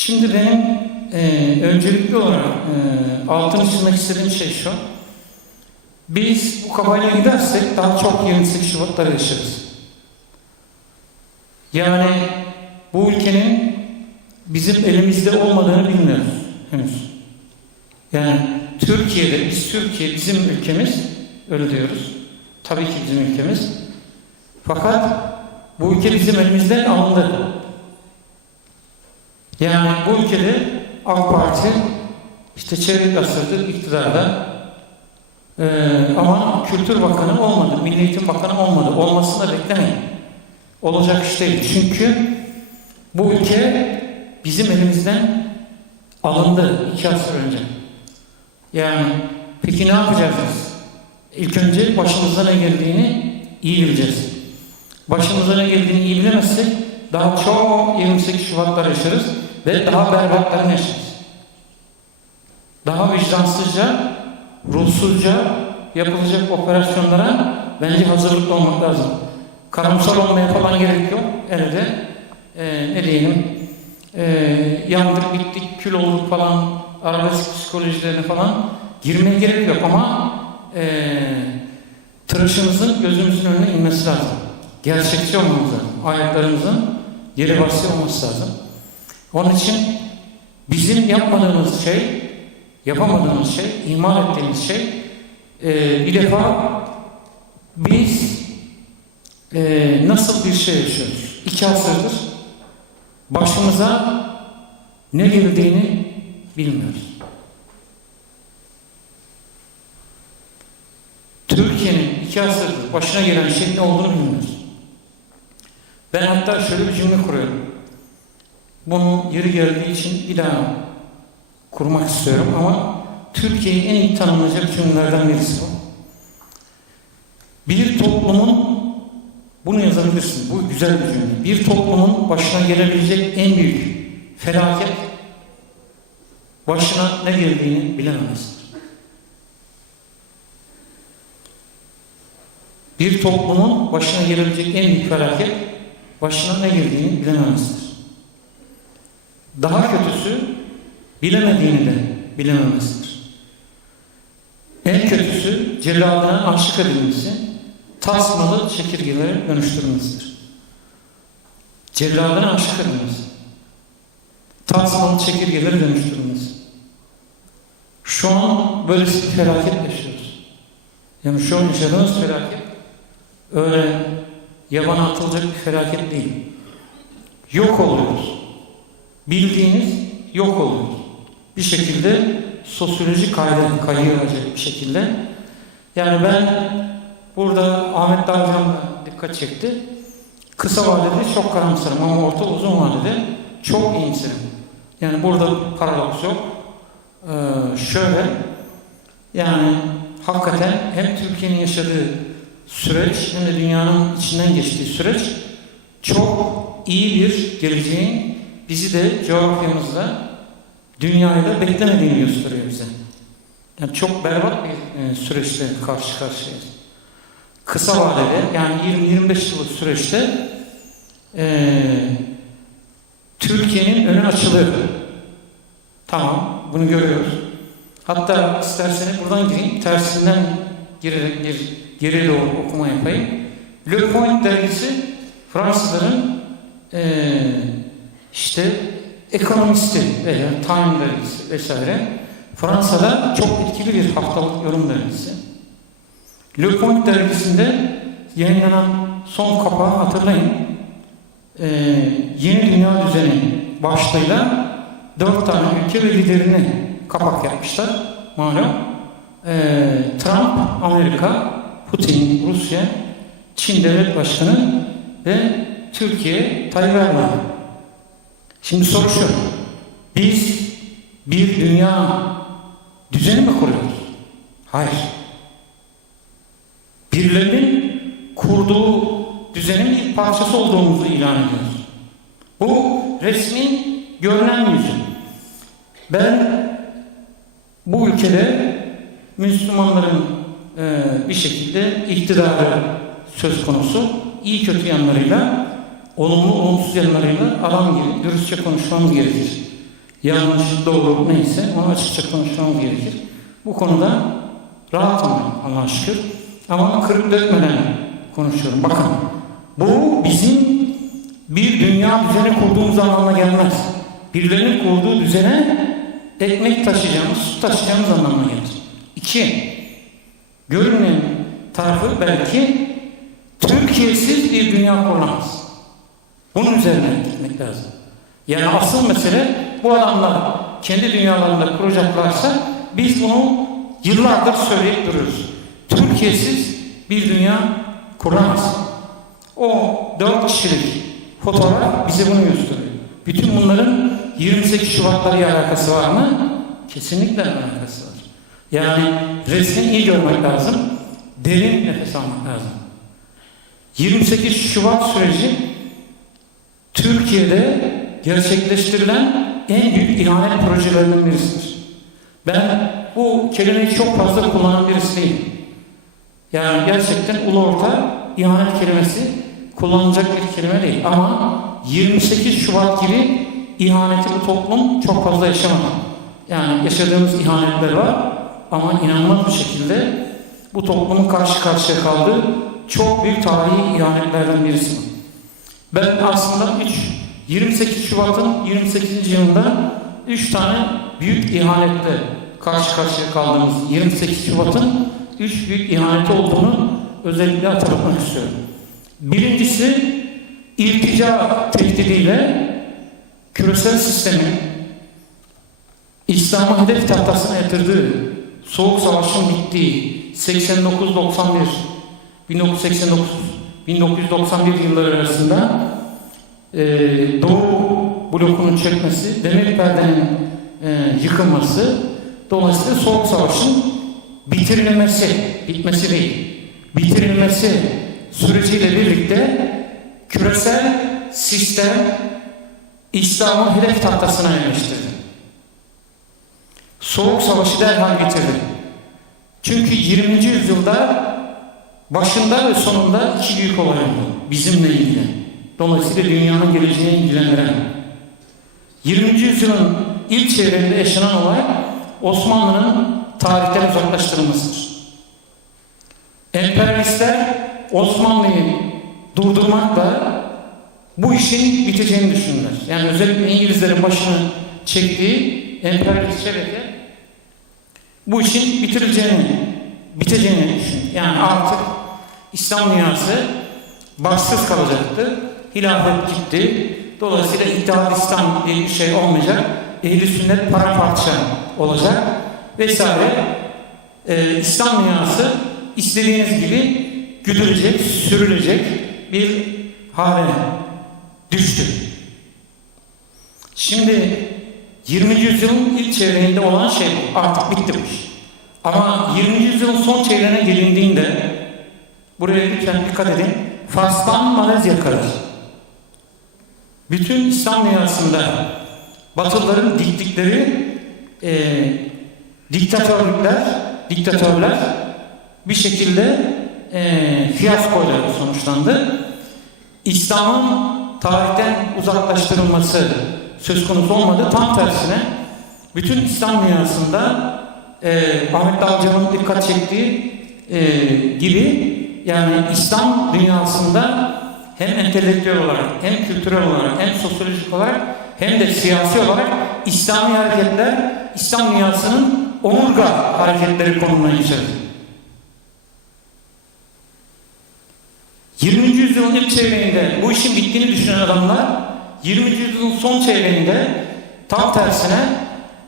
Şimdi benim e, öncelikli olarak e, altını çizmek istediğim şey şu. Biz bu kafayla gidersek daha çok 28 Şubatlar yaşarız. Yani bu ülkenin bizim elimizde olmadığını bilmiyoruz henüz. Yani Türkiye'de, biz Türkiye bizim ülkemiz, öyle diyoruz. Tabii ki bizim ülkemiz. Fakat bu ülke bizim elimizden alındı. Yani bu ülkede AK Parti işte çeyrek asırdır iktidarda Ee, ama Kültür Bakanı olmadı, Milli Eğitim Bakanı olmadı. Olmasını da beklemeyin. Olacak iş değil. Çünkü bu ülke bizim elimizden alındı iki asır önce. Yani peki ne yapacağız biz? İlk önce başımıza ne geldiğini iyi bileceğiz. Başımıza ne geldiğini iyi bilemezsek daha çok 28 Şubatlar yaşarız ve daha berbatlarını yaşarız. Daha vicdansızca, ruhsuzca yapılacak operasyonlara bence hazırlıklı olmak lazım. Karamsar olmaya falan gerek yok. Elde e, ne diyelim e, yandık bittik kül olduk falan arabesk psikolojilerine falan girmeye gerek yok ama e, tıraşımızın gözümüzün önüne inmesi lazım. Gerçekçi olmamız lazım. Ayaklarımızın yeri basıyor olması lazım. Onun için bizim yapmadığımız şey, yapamadığımız şey, ihmal ettiğimiz şey e, bir defa biz e, nasıl bir şey yaşıyoruz? İki asırdır başımıza ne geldiğini bilmiyoruz. Türkiye'nin iki asırdır başına gelen şeyin ne olduğunu bilmiyoruz. Ben hatta şöyle bir cümle kuruyorum. Bunu yeri geldiği için bir daha kurmak istiyorum ama Türkiye'yi en iyi tanımlayacak cümlelerden birisi bu. Bir toplumun bunu yazabilirsin. Bu güzel bir cümle. Bir toplumun başına gelebilecek en büyük felaket başına ne geldiğini bilememesidir. Bir toplumun başına gelebilecek en büyük felaket başına ne geldiğini bilememesidir. Daha kötüsü bilemediğini de bilememesidir. En kötüsü celladına aşık edilmesi, tasmalı çekirgelere dönüştürmesidir. Celladına aşık edilmesi, tasmalı çekirgelere dönüştürmesi. Şu an böyle bir felaket yaşıyoruz. Yani şu an yaşadığımız felaket öyle yabana atılacak bir felaket değil. Yok oluyoruz. Bildiğiniz yok oluyoruz. Bir şekilde sosyoloji kaydı kayıyor bir şekilde. Yani ben burada Ahmet Davcan da dikkat çekti. Kısa vadede çok karamsarım ama orta uzun vadede çok iyimserim. Yani burada paradoks yok. Ee, şöyle yani hakikaten hem Türkiye'nin yaşadığı süreç hem de dünyanın içinden geçtiği süreç çok iyi bir geleceğin bizi de coğrafyamızda dünyayı da beklemediğini gösteriyor bize. Yani çok berbat bir e, süreçte karşı karşıyayız. Kısa vadede yani 20-25 yıllık süreçte e, Türkiye'nin önü açılıyor. Tamam, bunu görüyoruz. Hatta isterseniz buradan gireyim, tersinden girerek gir, geriye doğru okuma yapayım. Le Point dergisi Fransızların e, işte ekonomisti veya Time dergisi vesaire Fransa'da çok etkili bir haftalık yorum dergisi. Le Point dergisinde yayınlanan son kapağı hatırlayın. Ee, yeni Dünya Düzeni başlığıyla dört tane ülke ve liderini kapak yapmışlar. Malum. Ee, Trump, Amerika, Putin, Rusya, Çin Devlet Başkanı ve Türkiye, Tayyip Erdoğan. Şimdi soru şu. Biz bir dünya düzeni mi kuruyoruz? Hayır. Birilerinin kurduğu düzenin bir parçası olduğumuzu ilan ediyoruz. Bu resmin görünen yüzü. Ben bu ülkede Müslümanların e, bir şekilde iktidarı söz konusu iyi kötü yanlarıyla olumlu olumsuz yanlarıyla adam gibi dürüstçe konuşmamız gerekir. yanlış, doğru neyse onu açıkça konuşmamız gerekir. Bu konuda rahatım Allah'a şükür. Ama kırıp dökmeden konuşuyorum. Bakın bu bizim bir dünya düzeni kurduğumuz anlamına gelmez. Birilerinin kurduğu düzene ekmek taşıyacağımız, su taşıyacağımız anlamına gelir. İki, görünmeyen tarafı belki Türkiye'siz bir dünya kuramaz. Bunun üzerine gitmek lazım. Yani asıl mesele bu adamlar kendi dünyalarında kuracaklarsa biz bunu yıllardır söyleyip duruyoruz. Türkiye'siz bir dünya kuramaz. O dört kişilik fotoğraf bize bunu gösteriyor. Bütün bunların 28 Şubat'la alakası var mı? Kesinlikle alakası var. Yani resmi iyi görmek lazım. Derin nefes almak lazım. 28 Şubat süreci Türkiye'de gerçekleştirilen en büyük ihanet projelerinden birisidir. Ben bu kelimeyi çok fazla kullanan birisi değilim. Yani gerçekten ulu orta ihanet kelimesi kullanılacak bir kelime değil. Ama 28 Şubat gibi ihaneti bu toplum çok fazla yaşamadı. Yani yaşadığımız ihanetler var ama inanılmaz bir şekilde bu toplumun karşı karşıya kaldığı çok büyük tarihi ihanetlerden birisi. Ben aslında 3 28 Şubat'ın 28. yılında 3 tane büyük ihanetle karşı karşıya kaldığımız 28 Şubat'ın 3 büyük ihaneti olduğunu özellikle hatırlatmak istiyorum. Birincisi iltica tehdidiyle küresel sistemin İslam'ı hedef tahtasına yatırdığı, Soğuk Savaş'ın bittiği 89-91 1989 1991 yılları arasında e, Doğu blokunun çökmesi, demir perdenin e, yıkılması, dolayısıyla Soğuk Savaş'ın bitirilmesi, bitmesi değil, bitirilmesi süreciyle birlikte küresel sistem İslam'ı hedef tahtasına yerleştirdi. Soğuk Savaşı derhal bitirdi. Çünkü 20. yüzyılda başında ve sonunda iki büyük olay oldu bizimle ilgili. Dolayısıyla dünyanın geleceğini ilgilendiren. 20. yüzyılın ilk çeyreğinde yaşanan olay Osmanlı'nın tarihten uzaklaştırılmasıdır. Emperyalistler Osmanlı'yı durdurmakla bu işin biteceğini düşündüler. Yani özellikle İngilizlerin başını çektiği emperyalist şebeke bu işin bitirileceğini, biteceğini düşündü. Yani artık İslam dünyası başsız kalacaktı. Hilafet gitti. Dolayısıyla İttihat İslam diye bir şey olmayacak. Ehli sünnet paramparça olacak vesaire. Ee, İslam dünyası istediğiniz gibi güdülecek, sürülecek bir hale düştü. Şimdi 20. yüzyılın ilk çeyreğinde olan şey artık bitti. Ama 20. yüzyılın son çeyreğine gelindiğinde buraya lütfen dikkat edin. Fars'tan Malezya kadar bütün İslam dünyasında Batılıların diktikleri e, diktatörlükler, diktatörler bir şekilde e, fiyaskoyla sonuçlandı. İslam'ın tarihten uzaklaştırılması söz konusu olmadı. Tam tersine bütün İslam dünyasında e, Ahmet Dalcı'nın dikkat çektiği e, gibi yani İslam dünyasında hem entelektüel olarak, hem kültürel olarak, hem sosyolojik olarak, hem de siyasi olarak İslami hareketler İslam dünyasının omurga hareketleri konumuna yükseldi. 20. yüzyılın ilk çeyreğinde bu işin bittiğini düşünen adamlar 20. yüzyılın son çeyreğinde tam tersine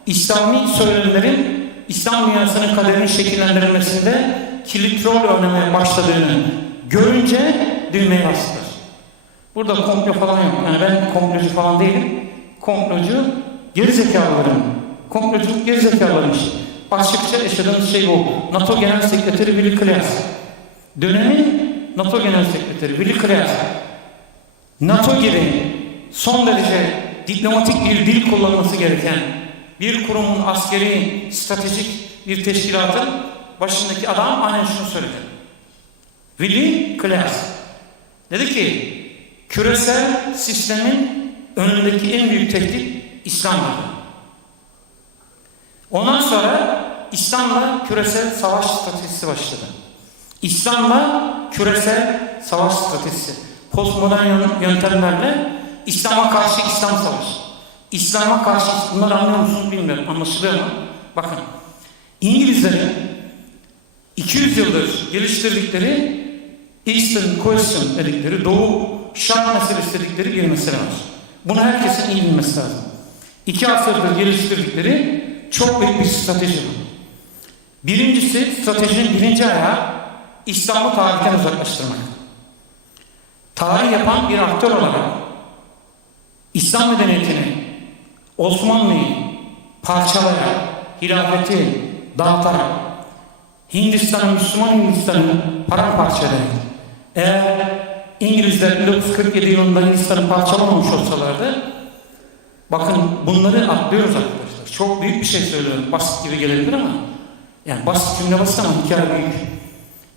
İslami söylemlerin İslam dünyasının kaderinin şekillendirilmesinde kilit rol oynamaya başladığını görünce düğmeye bastılar. Burada komplo falan yok. Yani ben komplocu falan değilim. Komplocu gerizekalıların. Komploculuk gerizekalıların işi. Açıkça yaşadığımız şey bu. NATO Genel Sekreteri Willy Klaas. Dönemin NATO Genel Sekreteri Willy Klaas. NATO gibi son derece diplomatik bir dil kullanması gereken bir kurumun askeri, stratejik bir teşkilatın başındaki adam aynen şunu söyledi. Willy Klaas. Dedi ki küresel sistemin önündeki en büyük tehdit İslam'dır. Ondan sonra İslam'la küresel savaş stratejisi başladı. İslam'la küresel savaş stratejisi. Postmodern yön- yöntemlerle İslam'a karşı İslam savaşı. İslam'a karşı bunları anlıyor musunuz bilmiyorum. Anlaşılıyor mu? Bakın. İngilizlerin 200 yıldır geliştirdikleri Eastern Question dedikleri Doğu Şark meselesi dedikleri bir mesele var. Bunu herkesin iyi bilmesi lazım. İki asırdır geliştirdikleri çok büyük bir strateji var. Birincisi stratejinin birinci ayağı İslam'ı tarihten uzaklaştırmak. Tarih yapan bir aktör olarak İslam medeniyetini, Osmanlı'yı parçalayarak, hilafeti dağıtarak, Hindistan'ı, Müslüman Hindistan'ı paramparça ederek, eğer İngilizler 1947 yılında Hindistan'ı parçalamamış olsalardı, bakın bunları atlıyoruz arkadaşlar. Çok büyük bir şey söylüyorum. Basit gibi gelebilir ama, yani basit cümle basit ama hikaye büyük.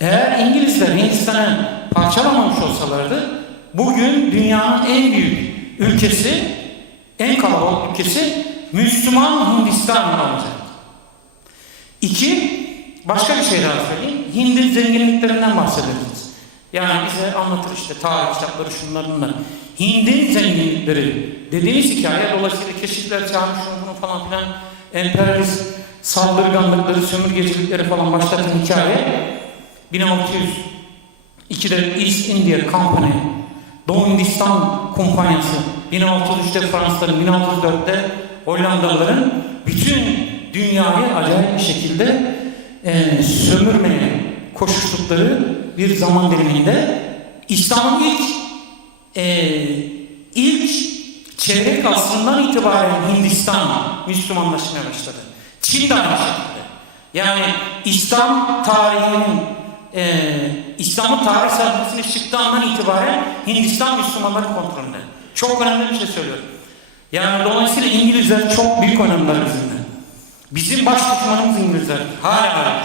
Eğer İngilizler Hindistan'ı parçalamamış olsalardı, bugün dünyanın en büyük ülkesi, en kalabalık ülkesi Müslüman Hindistan olacaktı. İki, başka bir şey daha söyleyeyim. Hind'in zenginliklerinden bahsederiz. Yani bize anlatır işte tarih kitapları şunlar bunlar. Hind'in zenginlikleri dediğimiz hikaye dolayısıyla keşifler çağırmış bunu falan filan emperyalist saldırganlıkları, sömürgecilikleri falan başlatan hikaye 1602'de East India Company Doğu Hindistan Kumpanyası 1603'te Fransızların 1604'te Hollandalıların bütün dünyayı acayip bir şekilde e, sömürmeye koşuştukları bir zaman diliminde İslam'ın ilk e, ilk çeyrek asrından itibaren Hindistan Müslümanlaşmaya başladı. Çin de aynı şekilde. Yani İslam tarihinin e, İslam'ın tarih sayfasına çıktığı andan itibaren Hindistan Müslümanları kontrolünde. Çok önemli bir şey söylüyorum. Yani dolayısıyla İngilizler çok büyük önemliler bizimle. Bizim baş düşmanımız İngilizler. Hala var.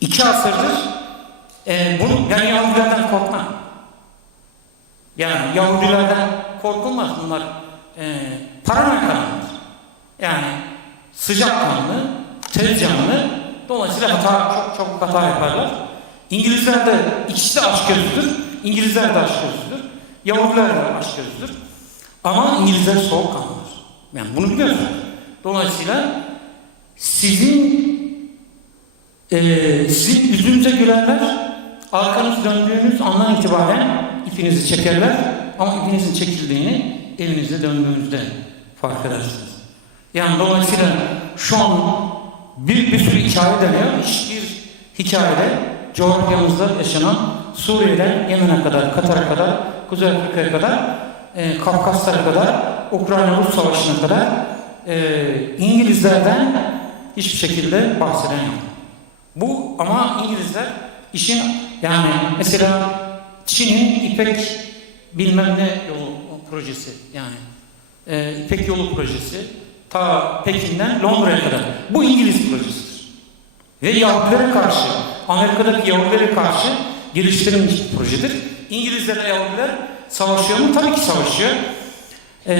İki asırdır e, bunu, yani Yahudilerden korkma. Yani Yahudilerden korkulmaz bunlar. E, paranoyakarlar. Yani sıcak kanlı, tez canlı, dolayısıyla hata, çok çabuk hata yaparlar. İngilizler de ikisi de açgözlüdür. İngilizler de açgözlüdür. Yahudiler de açgözlüdür. Ama İngilizler soğukkanlıdır. Yani bunu biliyorsunuz. Dolayısıyla sizin e, sizin yüzünüze gülenler arkanız döndüğünüz andan itibaren ipinizi çekerler ama ipinizin çekildiğini evinizde döndüğünüzde fark edersiniz. Yani dolayısıyla şu an bir, bir sürü hikaye deniyor. Hiçbir hikayede coğrafyamızda yaşanan Suriye'den Yemen'e kadar, Katar'a kadar, Kuzey Afrika'ya kadar, e, Kafkaslara kadar, Ukrayna-Rus Savaşı'na kadar e, İngilizlerden hiçbir şekilde bahseden yok. Bu ama İngilizler işin yani mesela Çin'in İpek bilmem ne yolu projesi yani e, İpek yolu projesi ta Pekin'den Londra'ya kadar. Bu İngiliz projesidir. Ve Yahudilere karşı, Amerika'daki Yahudilere karşı geliştirilmiş bir projedir. İngilizlerle Yahudiler savaşıyor mu? Tabii ki savaşıyor. Ee,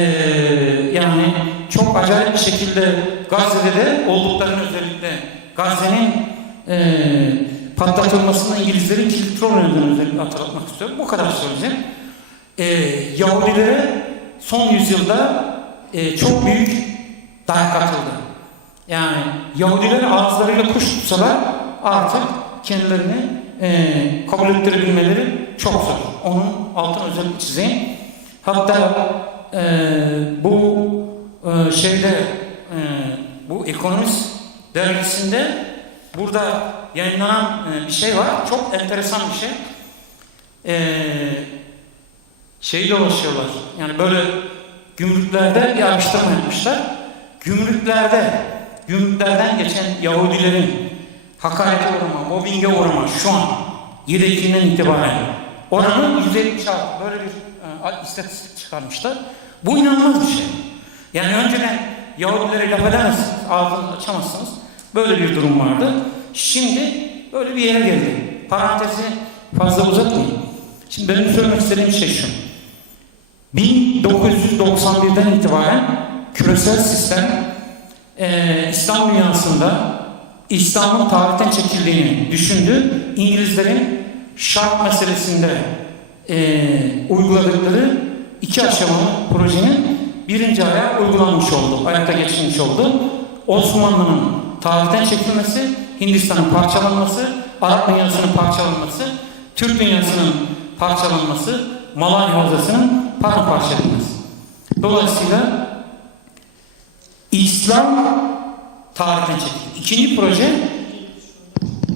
yani çok acayip bir şekilde Gazze'de de olduklarını özellikle Gazze'nin e, patlatılmasında İngilizlerin kilit rol oynadığını özellikle hatırlatmak istiyorum. Bu kadar söyleyeceğim. Ee, Yahudilere son yüzyılda e, çok büyük dayak atıldı. Yani Yahudiler ağızlarıyla kuş tutsalar artık kendilerini e, kabul ettirebilmeleri çok zor. Onun altını özellikle çizeyim. Hatta e, bu e, şeyde e, bu Ekonomist dergisinde burada yayınlanan e, bir şey var. Çok enteresan bir şey. E, şey dolaşıyorlar. Yani böyle gümrüklerde bir araştırma yapmışlar. Gümrüklerde, gümrüklerden geçen Yahudilerin hakarete uğrama, mobbinge uğrama şu an 7 Ekim'den itibaren oranı 176 böyle bir istatistik çıkarmışlar. Bu inanılmaz bir şey. Yani önceden Yahudilere laf edemezsiniz, ağzınızı açamazsınız. Böyle bir durum vardı. Şimdi böyle bir yere geldi. Parantezi fazla uzatmayayım. Şimdi benim söylemek istediğim şey şu. 1991'den itibaren küresel sistem e, İslam dünyasında İslam'ın tarihten çekildiğini düşündü. İngilizlerin şark meselesinde e, uyguladıkları iki aşamalı projenin birinci ayağı uygulanmış oldu, ayakta geçirilmiş oldu. Osmanlı'nın tarihten çekilmesi, Hindistan'ın parçalanması, Arap dünyasının parçalanması, Türk dünyasının parçalanması, Malay Havzası'nın paramparça edilmesi. Dolayısıyla İslam tarihten çekildi. İkinci proje